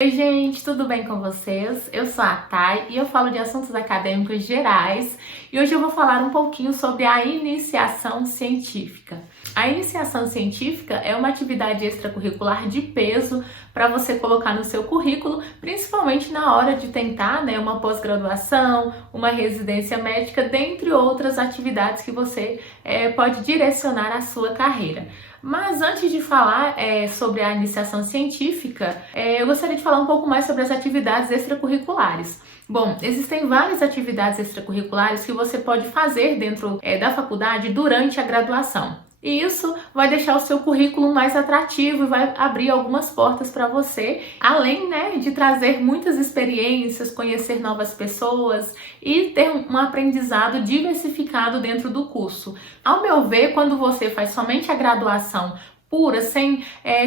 Oi, gente, tudo bem com vocês? Eu sou a Thay e eu falo de assuntos acadêmicos gerais e hoje eu vou falar um pouquinho sobre a iniciação científica. A iniciação científica é uma atividade extracurricular de peso para você colocar no seu currículo, principalmente na hora de tentar, uma pós-graduação, uma residência médica, dentre outras atividades que você pode direcionar a sua carreira. Mas antes de falar sobre a iniciação científica, eu gostaria de falar um pouco mais sobre as atividades extracurriculares. Bom, existem várias atividades extracurriculares que você pode fazer dentro da faculdade durante a graduação. E isso vai deixar o seu currículo mais atrativo e vai abrir algumas portas para você, além, de trazer muitas experiências, conhecer novas pessoas e ter um aprendizado diversificado dentro do curso. Ao meu ver, quando você faz somente a graduação pura, sem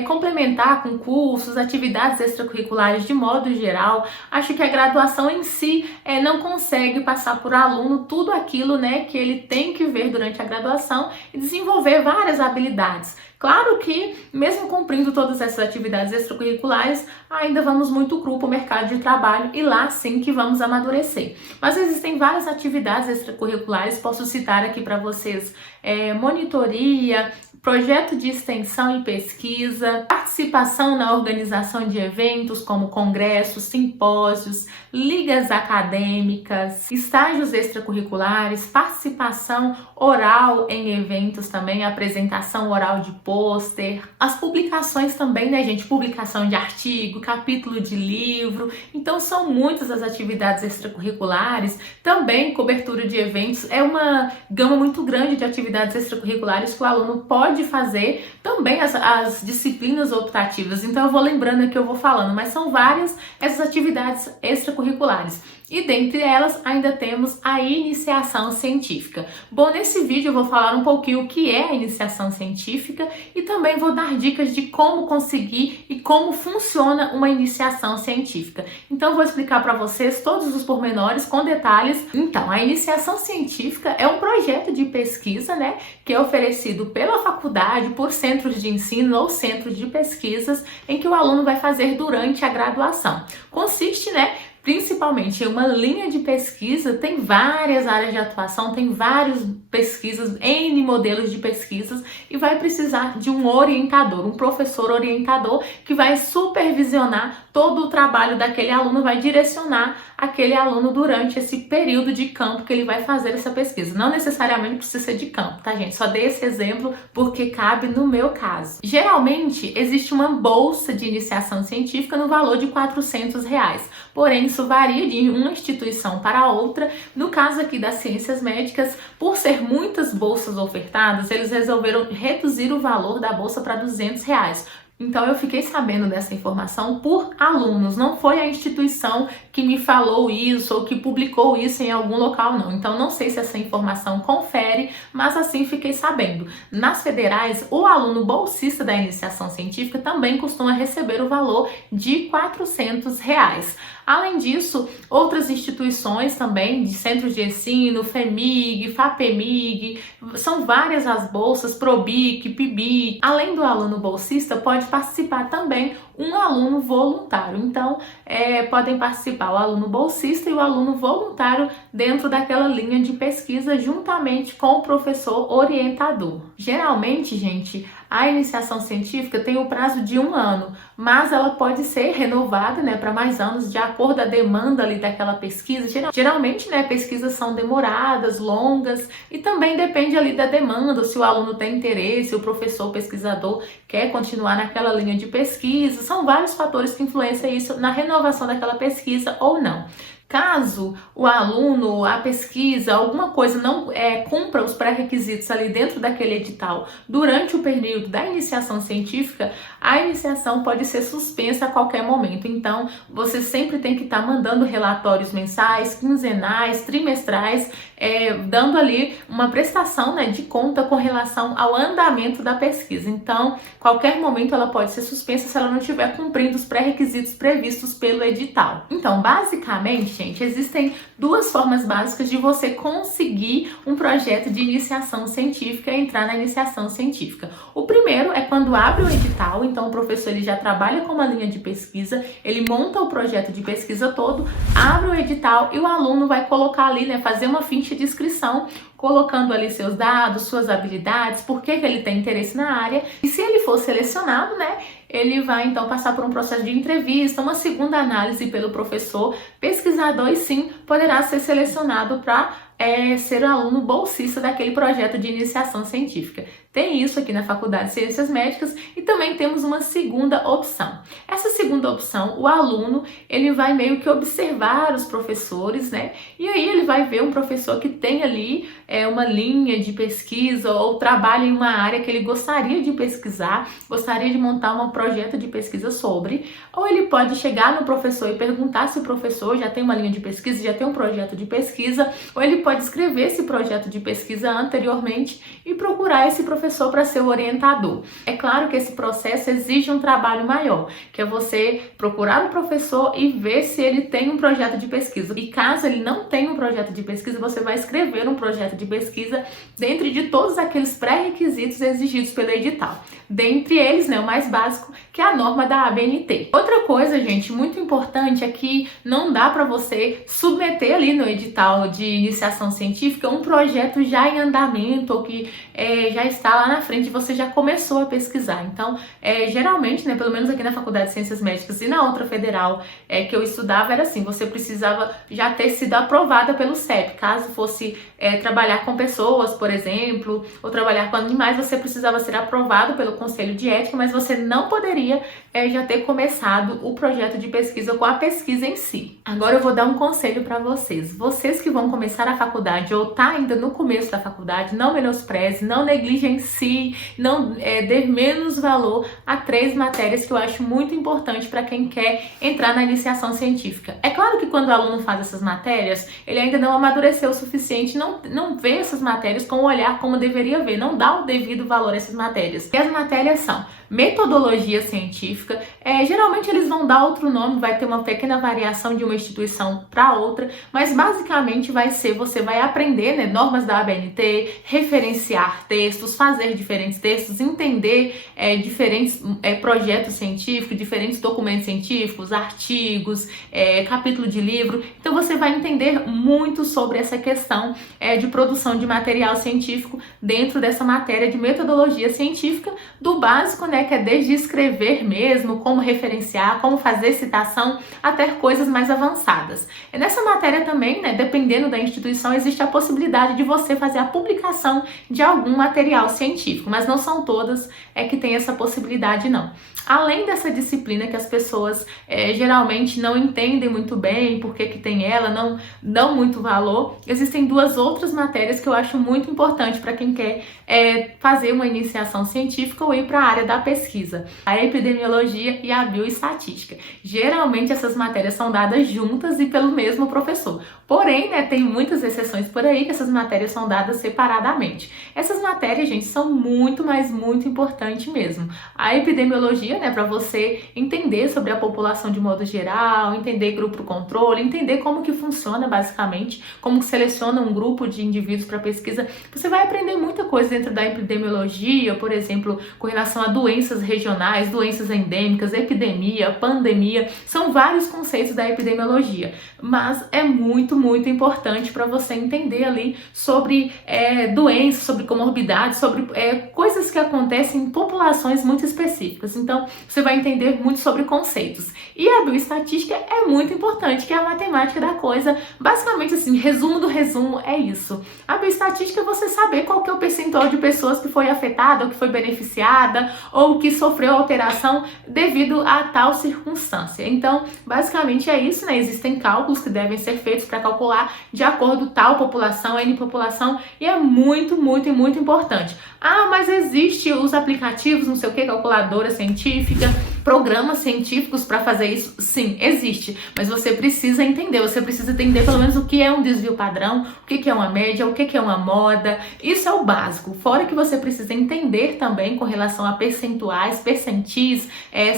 complementar com cursos, atividades extracurriculares de modo geral, acho que a graduação em si não consegue passar por aluno tudo aquilo que ele tem que ver durante a graduação e desenvolver várias habilidades. Claro que, mesmo cumprindo todas essas atividades extracurriculares, ainda vamos muito cru para o mercado de trabalho e lá sim que vamos amadurecer. Mas existem várias atividades extracurriculares, posso citar aqui para vocês monitoria, projeto de extensão e pesquisa, participação na organização de eventos como congressos, simpósios, ligas acadêmicas, estágios extracurriculares, participação oral em eventos também, apresentação oral de pôster, as publicações também, gente? Publicação de artigo, capítulo de livro. Então são muitas as atividades extracurriculares, também cobertura de eventos, é uma gama muito grande de atividades extracurriculares que o aluno pode fazer, também as disciplinas optativas. Então eu vou lembrando aqui, eu vou falando, mas são várias essas atividades extracurriculares. E dentre elas ainda temos a iniciação científica. Bom, nesse vídeo eu vou falar um pouquinho o que é a iniciação científica e também vou dar dicas de como conseguir e como funciona uma iniciação científica. Então eu vou explicar para vocês todos os pormenores com detalhes. Então, a iniciação científica é um projeto de pesquisa, que é oferecido pela faculdade, por centros de ensino ou centros de pesquisas, em que o aluno vai fazer durante a graduação. Consiste, principalmente em uma linha de pesquisa, tem várias áreas de atuação, tem várias pesquisas, N modelos de pesquisas e vai precisar de um orientador, um professor orientador que vai supervisionar todo o trabalho daquele aluno, vai direcionar aquele aluno durante esse período de campo que ele vai fazer essa pesquisa. Não necessariamente precisa ser de campo, tá, gente? Só dei esse exemplo porque cabe no meu caso. Geralmente, existe uma bolsa de iniciação científica no valor de R$400, porém isso varia de uma instituição para outra. No caso aqui das ciências médicas, por ser muitas bolsas ofertadas, eles resolveram reduzir o valor da bolsa para R$200. Então eu fiquei sabendo dessa informação por alunos, não foi a instituição que me falou isso ou que publicou isso em algum local, não. Então não sei se essa informação confere, mas assim fiquei sabendo. Nas federais, o aluno bolsista da iniciação científica também costuma receber o valor de R$400. Além disso, outras instituições também, de centros de ensino, FEMIG, FAPEMIG, são várias as bolsas, PROBIC, PIBIC. Além do aluno bolsista, pode participar também um aluno voluntário. Então, podem participar o aluno bolsista e o aluno voluntário dentro daquela linha de pesquisa, juntamente com o professor orientador. Geralmente, gente, a iniciação científica tem o prazo de 1 ano, mas ela pode ser renovada, para mais anos, de acordo com a demanda ali daquela pesquisa. Geralmente, pesquisas são demoradas, longas, e também depende ali da demanda, se o aluno tem interesse, o professor, o pesquisador quer continuar naquela linha de pesquisa. São vários fatores que influenciam isso na renovação daquela pesquisa ou não. Caso o aluno, a pesquisa, alguma coisa não cumpra os pré-requisitos ali dentro daquele edital durante o período da iniciação científica, a iniciação pode ser suspensa a qualquer momento. Então, você sempre tem que estar mandando relatórios mensais, quinzenais, trimestrais, dando ali uma prestação de conta com relação ao andamento da pesquisa. Então, qualquer momento ela pode ser suspensa se ela não estiver cumprindo os pré-requisitos previstos pelo edital. Então, basicamente, gente, existem duas formas básicas de você conseguir um projeto de iniciação científica e entrar na iniciação científica. O primeiro é quando abre o edital, então o professor ele já trabalha com uma linha de pesquisa, ele monta o projeto de pesquisa todo, abre o edital e o aluno vai colocar ali, né, fazer uma ficha de inscrição, colocando ali seus dados, suas habilidades, por que ele tem interesse na área. E se ele for selecionado, né, ele vai então passar por um processo de entrevista, uma segunda análise pelo professor pesquisador e sim poderá ser selecionado para ser aluno bolsista daquele projeto de iniciação científica. Tem isso aqui na Faculdade de Ciências Médicas e também temos uma segunda opção. Essa segunda opção, o aluno, ele vai meio que observar os professores, né? E aí ele vai ver um professor que tem ali uma linha de pesquisa ou trabalha em uma área que ele gostaria de pesquisar, gostaria de montar um projeto de pesquisa sobre, ou ele pode chegar no professor e perguntar se o professor já tem uma linha de pesquisa, já tem um projeto de pesquisa, ou ele pode escrever esse projeto de pesquisa anteriormente e procurar esse professor para ser o orientador. É claro que esse processo exige um trabalho maior, que é você procurar o professor e ver se ele tem um projeto de pesquisa. E caso ele não tenha um projeto de pesquisa, você vai escrever um projeto de pesquisa dentro de todos aqueles pré-requisitos exigidos pelo edital. Dentre eles, né, o mais básico, que é a norma da ABNT. Outra coisa, gente, muito importante é que não dá para você submeter ali no edital de iniciação científica um projeto já em andamento ou que já está lá na frente e você já começou a pesquisar. Então, geralmente, né, pelo menos aqui na Faculdade de Ciências Médicas e na outra federal que eu estudava, era assim, você precisava já ter sido aprovada pelo CEP. Caso fosse trabalhar com pessoas, por exemplo, ou trabalhar com animais, você precisava ser aprovado pelo Conselho de Ética, mas você não poderia já ter começado o projeto de pesquisa com a pesquisa em si. Agora eu vou dar um conselho para vocês. Vocês que vão começar a faculdade ou tá ainda no começo da faculdade, não menospreze, não negligencie, não dê menos valor a 3 matérias que eu acho muito importante para quem quer entrar na iniciação científica. É claro que quando o aluno faz essas matérias, ele ainda não amadureceu o suficiente, não vê essas matérias com o olhar como deveria ver, não dá o devido valor a essas matérias. E as matérias são metodologia científica, geralmente eles vão dar outro nome, vai ter uma pequena variação de uma instituição para outra, mas basicamente você vai aprender, né, normas da ABNT, referenciar textos, fazer diferentes textos, entender diferentes projetos científicos, diferentes documentos científicos, artigos, capítulo de livro. Então você vai entender muito sobre essa questão de produção de material científico dentro dessa matéria de metodologia científica, do básico, né, que é desde escrever mesmo, como referenciar, como fazer citação, até coisas mais avançadas. E nessa matéria também, né, dependendo da instituição, existe a possibilidade de você fazer a publicação de algum material científico, mas não são todas que têm essa possibilidade, não. Além dessa disciplina que as pessoas geralmente não entendem muito bem por que tem ela, não dão muito valor, existem 2 outras matérias que eu acho muito importante para quem quer fazer uma iniciação científica ou ir para a área da pesquisa, a epidemiologia e a bioestatística. Geralmente essas matérias são dadas juntas e pelo mesmo professor. Porém, né, tem muitas exceções por aí que essas matérias são dadas separadamente. Essas matérias, gente, são muito, mas muito importantes mesmo. A epidemiologia, né, para você entender sobre a população de modo geral, entender grupo controle, entender como que funciona basicamente, como que seleciona um grupo de indivíduos para pesquisa. Você vai aprender muita coisa dentro da epidemiologia, por exemplo, com relação a doenças regionais, doenças endêmicas, epidemia, pandemia, são vários conceitos da epidemiologia, mas é muito importante para você entender ali sobre doenças, sobre comorbidades, sobre coisas que acontecem em populações muito específicas. Então, você vai entender muito sobre conceitos. E a bioestatística é muito importante, que é a matemática da coisa. Basicamente, assim, resumo do resumo é isso. A bioestatística é você saber qual que é o percentual de pessoas que foi afetada, ou que foi beneficiada, ou que sofreu alteração devido a tal circunstância. Então, basicamente é isso, né? Existem cálculos que devem ser feitos para calcular de acordo tal população, N população, e é muito importante. Ah, mas existe os aplicativos, não sei o que, calculadora científica, programas científicos para fazer isso? Sim, existe, mas você precisa entender pelo menos o que é um desvio padrão, o que é uma média, o que é uma moda. Isso é o básico, fora que você precisa entender também com relação a percentuais, percentis,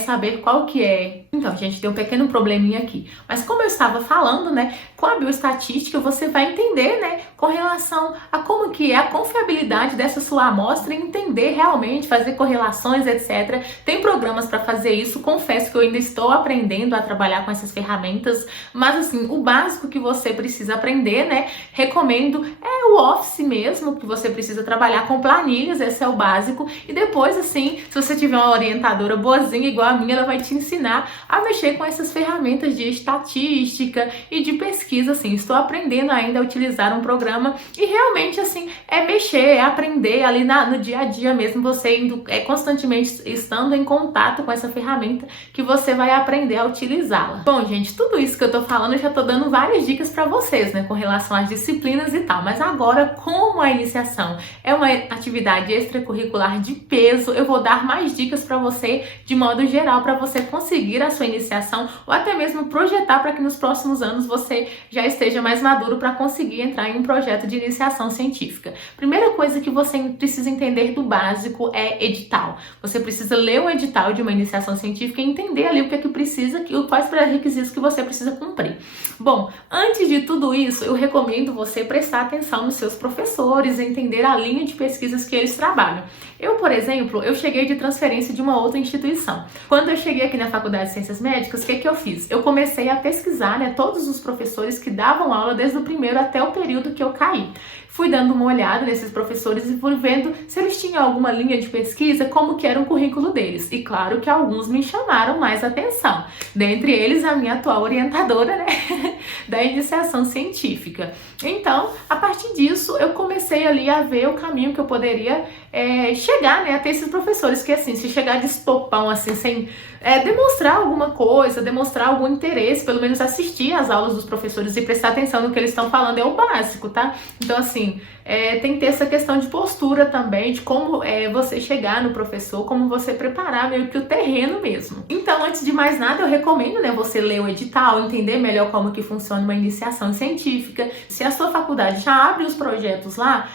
saber qual que é Então, gente, tem um pequeno probleminha aqui. Mas como eu estava falando, né, com a bioestatística, você vai entender, né, com relação a como que é a confiabilidade dessa sua amostra e entender realmente, fazer correlações, etc. Tem programas para fazer isso. Confesso que eu ainda estou aprendendo a trabalhar com essas ferramentas, mas assim, o básico que você precisa aprender, né, recomendo é o Office mesmo, que você precisa trabalhar com planilhas, esse é o básico. E depois, assim, se você tiver uma orientadora boazinha igual a minha, ela vai te ensinar a mexer com essas ferramentas de estatística e de pesquisa, assim. Estou aprendendo ainda a utilizar um programa e realmente, assim, é mexer, é aprender ali no dia a dia mesmo, você indo, constantemente estando em contato com essa ferramenta que você vai aprender a utilizá-la. Bom, gente, tudo isso que eu tô falando, eu já tô dando várias dicas para vocês, né, com relação às disciplinas e tal, mas agora, como a iniciação é uma atividade extracurricular de peso, eu vou dar mais dicas para você, de modo geral, para você conseguir a sua iniciação ou até mesmo projetar para que nos próximos anos você já esteja mais maduro para conseguir entrar em um projeto de iniciação científica. Primeira coisa que você precisa entender do básico é edital. Você precisa ler o edital de uma iniciação científica e entender ali o que é que precisa, quais pré-requisitos que você precisa cumprir. Bom, antes de tudo isso, eu recomendo você prestar atenção nos seus professores, entender a linha de pesquisas que eles trabalham. Eu, por exemplo, eu cheguei de transferência de uma outra instituição. Quando eu cheguei aqui na Faculdade de Ciências Médicas, o que eu fiz? Eu comecei a pesquisar, né, todos os professores que davam aula desde o primeiro até o período que eu caí. Fui dando uma olhada nesses professores e fui vendo se eles tinham alguma linha de pesquisa, como que era o currículo deles. E claro que alguns me chamaram mais atenção. Dentre eles, a minha atual orientadora, né, da iniciação científica. Então, a partir disso, eu comecei ali a ver o caminho que eu poderia chegar, né, a ter esses professores que, assim, se chegar de estopão, assim, sem demonstrar alguma coisa, demonstrar algum interesse, pelo menos assistir às aulas dos professores e prestar atenção no que eles estão falando é o básico, tá? Então, assim, tem que ter essa questão de postura também, de como você chegar no professor, como você preparar meio que o terreno mesmo. Então, antes de mais nada, eu recomendo, né, você ler o edital, entender melhor como que funciona uma iniciação científica. Se a sua faculdade já abre os projetos lá,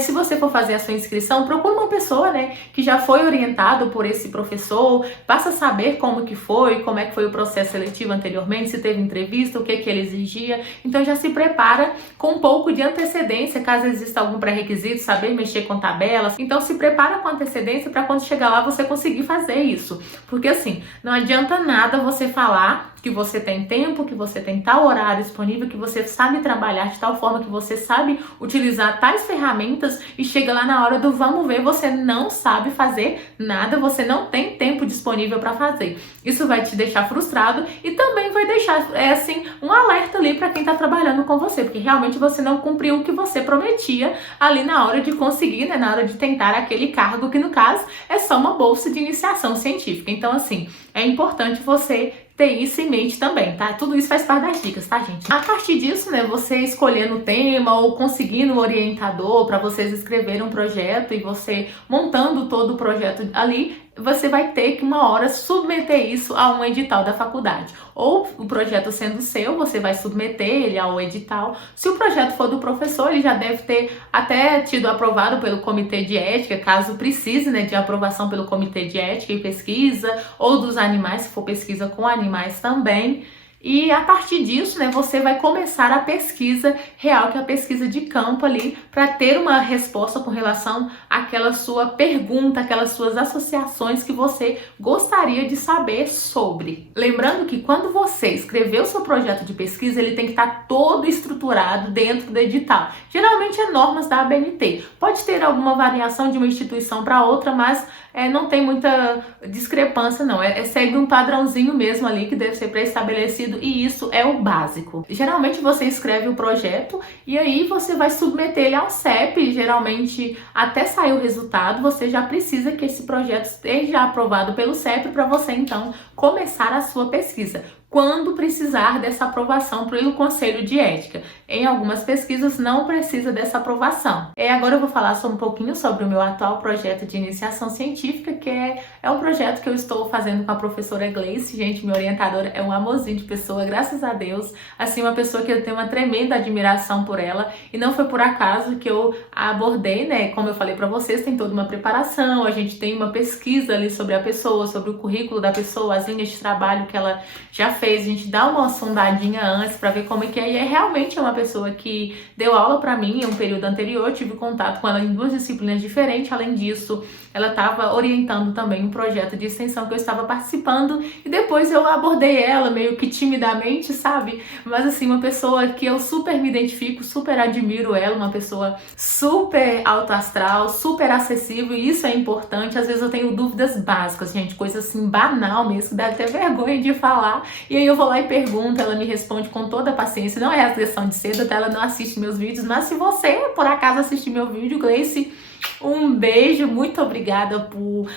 se você for fazer a sua inscrição, procure uma pessoa, né, que já foi orientado por esse professor, passa a saber como que foi, como é que foi o processo seletivo anteriormente, se teve entrevista, o que que ele exigia. Então já se prepara com um pouco de antecedência, caso exista algum pré-requisito, saber mexer com tabelas. Então se prepara com antecedência para quando chegar lá você conseguir fazer isso. Porque assim, não adianta nada você falar que você tem tempo, que você tem tal horário disponível, que você sabe trabalhar de tal forma, que você sabe utilizar tais ferramentas e chega lá na hora do vamos ver, você não sabe fazer nada, você não tem tempo disponível para fazer. Isso vai te deixar frustrado e também vai deixar, assim, um alerta ali para quem está trabalhando com você, porque realmente você não cumpriu o que você prometia ali na hora de conseguir, né, na hora de tentar aquele cargo, que no caso é só uma bolsa de iniciação científica. Então, assim, é importante você ter isso em mente também, tá? Tudo isso faz parte das dicas, tá, gente? A partir disso, né, você escolhendo o tema ou conseguindo um orientador para vocês escreverem um projeto e você montando todo o projeto ali, você vai ter que uma hora submeter isso a um edital da faculdade. Ou o projeto sendo seu, você vai submeter ele ao edital. Se o projeto for do professor, ele já deve ter até tido aprovado pelo comitê de ética, caso precise, né, de aprovação pelo comitê de ética e pesquisa, ou dos animais, se for pesquisa com animais também. E a partir disso, né, você vai começar a pesquisa real, que é a pesquisa de campo ali, para ter uma resposta com relação àquela sua pergunta, aquelas suas associações que você gostaria de saber sobre. Lembrando que quando você escrever o seu projeto de pesquisa, ele tem que estar todo estruturado dentro do edital. Geralmente é normas da ABNT. Pode ter alguma variação de uma instituição para outra, mas não tem muita discrepância não, segue um padrãozinho mesmo ali que deve ser pré-estabelecido e isso é o básico. Geralmente você escreve o projeto e aí você vai submeter ele ao CEP, geralmente até sair o resultado você já precisa que esse projeto esteja aprovado pelo CEP para você então começar a sua pesquisa. quando precisar dessa aprovação pelo Conselho de Ética. Em algumas pesquisas não precisa dessa aprovação. Agora eu vou falar só um pouquinho sobre o meu atual projeto de iniciação científica, que é um projeto que eu estou fazendo com a professora Gleice. Gente, minha orientadora é um amorzinho de pessoa, graças a Deus. Assim, uma pessoa que eu tenho uma tremenda admiração por ela, e não foi por acaso que eu a abordei, né? Como eu falei para vocês, tem toda uma preparação, a gente tem uma pesquisa ali sobre a pessoa, sobre o currículo da pessoa, as linhas de trabalho que ela já fez, a gente dá uma sondadinha antes para ver como é que é, e realmente é uma pessoa que deu aula para mim em um período anterior, tive contato com ela em 2 disciplinas diferentes. Além disso, ela estava orientando também um projeto de extensão que eu estava participando, e depois eu abordei ela meio que timidamente, sabe? Mas assim, uma pessoa que eu super me identifico, super admiro ela, uma pessoa super alto astral, super acessível, e isso é importante. Às vezes eu tenho dúvidas básicas, gente, coisa assim banal mesmo, que dá até vergonha de falar, e aí eu vou lá e pergunto, ela me responde com toda a paciência. Não é rasgação de seda, até ela não assiste meus vídeos, mas se você por acaso assistir meu vídeo, Gleice, um beijo, muito obrigada por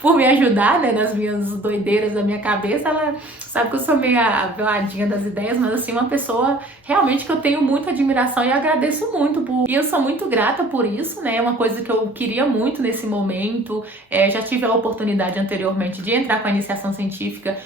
por me ajudar, né, nas minhas doideiras da minha cabeça. Ela sabe que eu sou meio a veladinha das ideias, mas assim, uma pessoa realmente que eu tenho muita admiração e agradeço muito e eu sou muito grata por isso, né? É uma coisa que eu queria muito nesse momento. Já tive a oportunidade anteriormente de entrar com a iniciação científica,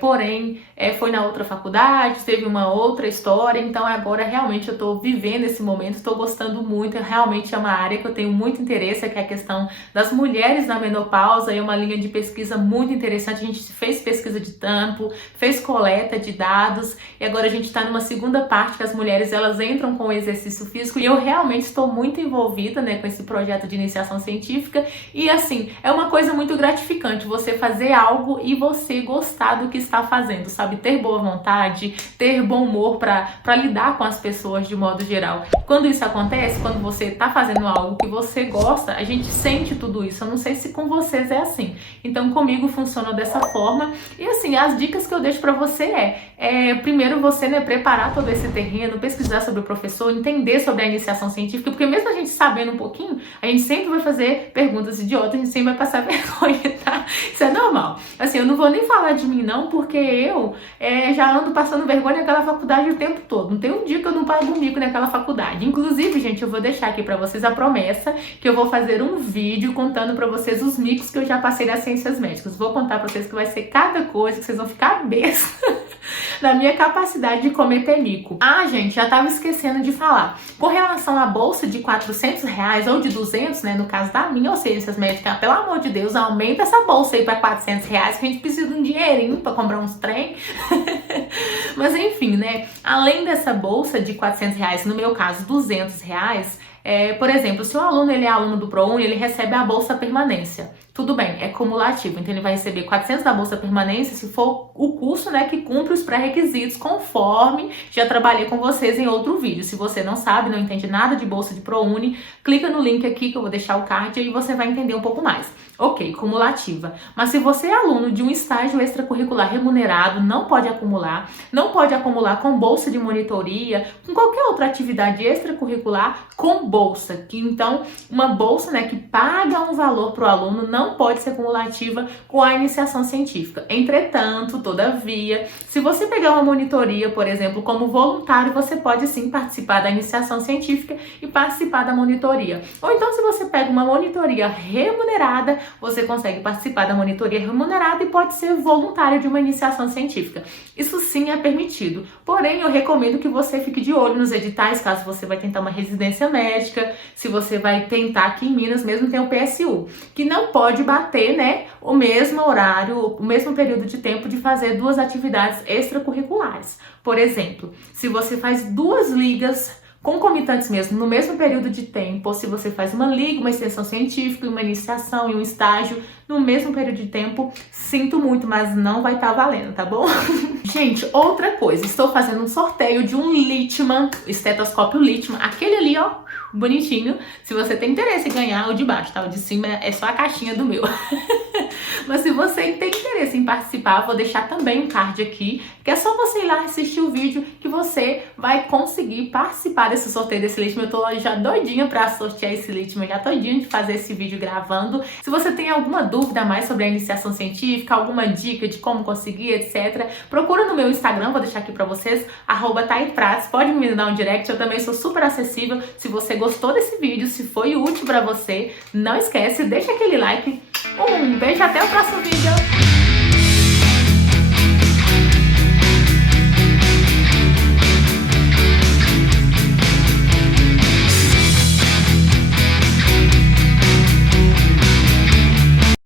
porém foi na outra faculdade, teve uma outra história, então agora realmente eu tô vivendo esse momento, estou gostando muito. Realmente é uma área que eu tenho muito interesse, que é a questão das mulheres na menopausa. É uma linha de pesquisa muito interessante. A gente fez pesquisa de campo, fez coleta de dados, e agora a gente está numa segunda parte que as mulheres elas entram com o exercício físico, e eu realmente estou muito envolvida, né, com esse projeto de iniciação científica. E assim, é uma coisa muito gratificante você fazer algo e você gostar do que está fazendo, sabe? Ter boa vontade, ter bom humor para lidar com as pessoas de modo geral. Quando isso acontece, quando você está fazendo algo que você gosta, a gente sente tudo isso. Eu não sei se com vocês é assim. Então comigo funciona dessa forma. E assim, as dicas que eu deixo para você primeiro você, né, preparar todo esse terreno, pesquisar sobre o professor, entender sobre a iniciação científica, porque mesmo a gente sabendo um pouquinho, a gente sempre vai fazer perguntas idiotas, a gente sempre vai passar vergonha, tá? Isso é normal. Assim, eu não vou nem falar de mim não, porque eu já ando passando vergonha naquela faculdade o tempo todo. Não tem um dia que eu não pago um mico naquela faculdade. Inclusive, gente, eu vou deixar aqui pra vocês a promessa que eu vou fazer um vídeo contando pra vocês os micos que eu já passei nas ciências médicas. Vou contar pra vocês que vai ser cada coisa que vocês vão ficar besta na minha capacidade de cometer mico. Ah, gente, já tava esquecendo de falar. Com relação à bolsa de R$400 ou de 200, né, no caso da minha ou ciências médicas, pelo amor de Deus, aumenta essa bolsa aí pra R$400, que a gente precisa de um dinheirinho pra comprar uns trem. Mas enfim, né, além dessa bolsa de R$400, no meu caso R$200, por exemplo, se o aluno ele é aluno do ProUni, ele recebe a bolsa permanência. Tudo bem, é cumulativo, então ele vai receber 400 da bolsa permanência se for o curso, né, que cumpre os pré-requisitos, conforme já trabalhei com vocês em outro vídeo. Se você não sabe, não entende nada de bolsa de ProUni, clica no link aqui que eu vou deixar o card e aí você vai entender um pouco mais. Ok, cumulativa. Mas se você é aluno de um estágio extracurricular remunerado, não pode acumular com bolsa de monitoria, com qualquer outra atividade extracurricular com bolsa. Que então, uma bolsa, né, que paga um valor para o aluno não pode ser cumulativa com a iniciação científica. Entretanto, todavia, se você pegar uma monitoria, por exemplo, como voluntário, você pode sim participar da iniciação científica e participar da monitoria. Ou então, se você pega uma monitoria remunerada, você consegue participar da monitoria remunerada e pode ser voluntário de uma iniciação científica. Isso sim é permitido. Porém, eu recomendo que você fique de olho nos editais, caso você vai tentar uma residência médica, se você vai tentar aqui em Minas mesmo tem o PSU, que não pode bater, né, o mesmo horário, o mesmo período de tempo de fazer 2 atividades extracurriculares. Por exemplo, se você faz 2 ligas concomitantes mesmo, no mesmo período de tempo, ou se você faz uma liga, uma extensão científica, uma iniciação e um estágio no mesmo período de tempo, sinto muito, mas não vai estar valendo, tá bom? Gente, outra coisa, estou fazendo um sorteio de um Littmann, estetoscópio Littmann, aquele ali, ó, bonitinho. Se você tem interesse em ganhar o de baixo, tá? O de cima é só a caixinha do meu. Mas se você tem interesse em participar, vou deixar também um card aqui, que é só você ir lá assistir o vídeo que você vai conseguir participar desse sorteio desse Litma. Eu tô já doidinha pra sortear esse Litma, já doidinha de fazer esse vídeo gravando. Se você tem alguma dúvida mais sobre a iniciação científica, alguma dica de como conseguir, etc., procura no meu Instagram, vou deixar aqui pra vocês, @ThaiPrats, pode me dar um direct, eu também sou super acessível. Se você gostou desse vídeo, se foi útil pra você, não esquece, deixa aquele like. Um beijo, até o próximo vídeo!